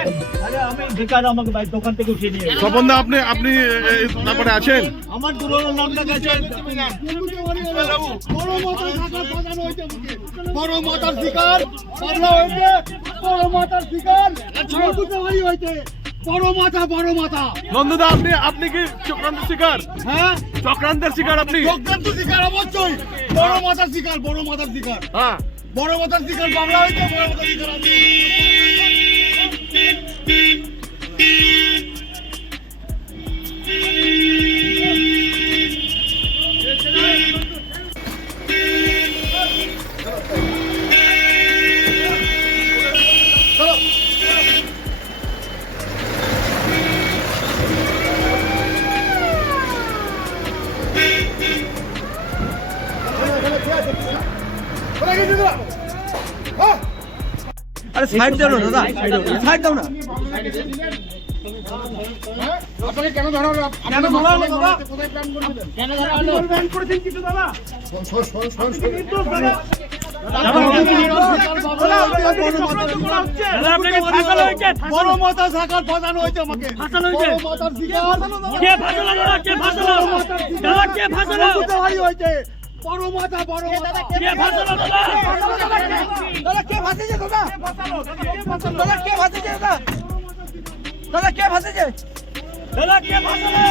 আমি বেকার, আমাকে দোকান থেকে উঠিয়ে নিয়ে স্বপনদা আপনি তারপরে আছেন? আমার দুর্বল নামটা গেছে। বড় মাতার শিকার পাগলা হয়েছে, বড় মাতার শিকার হয়েছে, বড় মাথা। নন্দদা আপনি কি চক্রান্ত শিকার? হ্যাঁ, চক্রান্তের শিকার আপনি? চক্রান্ত শিকার অবশ্যই। বড় মাথার শিকার হ্যাঁ, বড় মাথার শিকার বাংলা হয়েছে, বড় মাথার শিকার আমি। আরে সাইড দাও না দাদা, সাইড দাও না। আপনাকে কেন ধরা হলো? কেন ধরা হলো দাদা? কোথায় প্ল্যান করে দিলেন? কেন ধরা হলো? ব্যান করেছেন কিছু দাদা? কিন্তু দাদা বড় মাথা সাকার ফাঁসানো হয়েছে আমাকে। বড় মাথার শিকার কে ফাঁসালো দাদা? কে ফাঁসালো দাদা? কে ফাঁসালো? হয়েছে। বড় মাথা কে ফাঁসালো দাদা? দাদা কে ফাঁসেছে দাদা? দাদা কে ফাঁসেছে দাদা? দাদা কে ফাঁসেছে? দাদা কে ফাঁসালো?